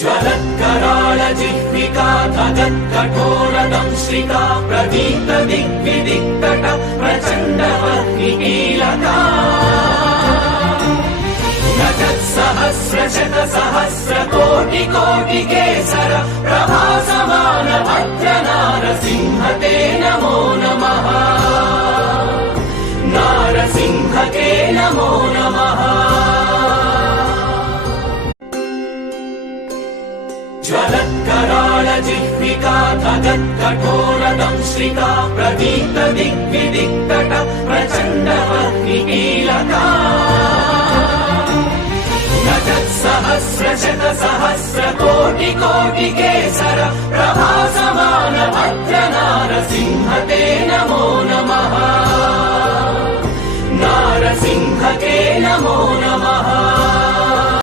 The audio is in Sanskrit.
ज्वलत्कराळ जिह्विका धगत्कठोरदंश्रिका प्रदीप्त दिग्विदिक्तट प्रचण्डवह्निकीलका नजत्सहस्रशतसहस्रकोटिकोटिकेसर प्रभासमान भद्रनारसिंह ते नमो नमः। नारसिंह ते नमो नमः। ज्वलत्कराळ जिह्विका धगत्कठोरदंश्रिका प्रदीप्त दिग्विदिक्तट प्रचण्डवह्निकीलका नजत्सहस्रशतसहस्रकोटिकोटिकेसर प्रभासमान भद्रनारसिंह ते नमो नमः। नारसिंह ते नमो नमः।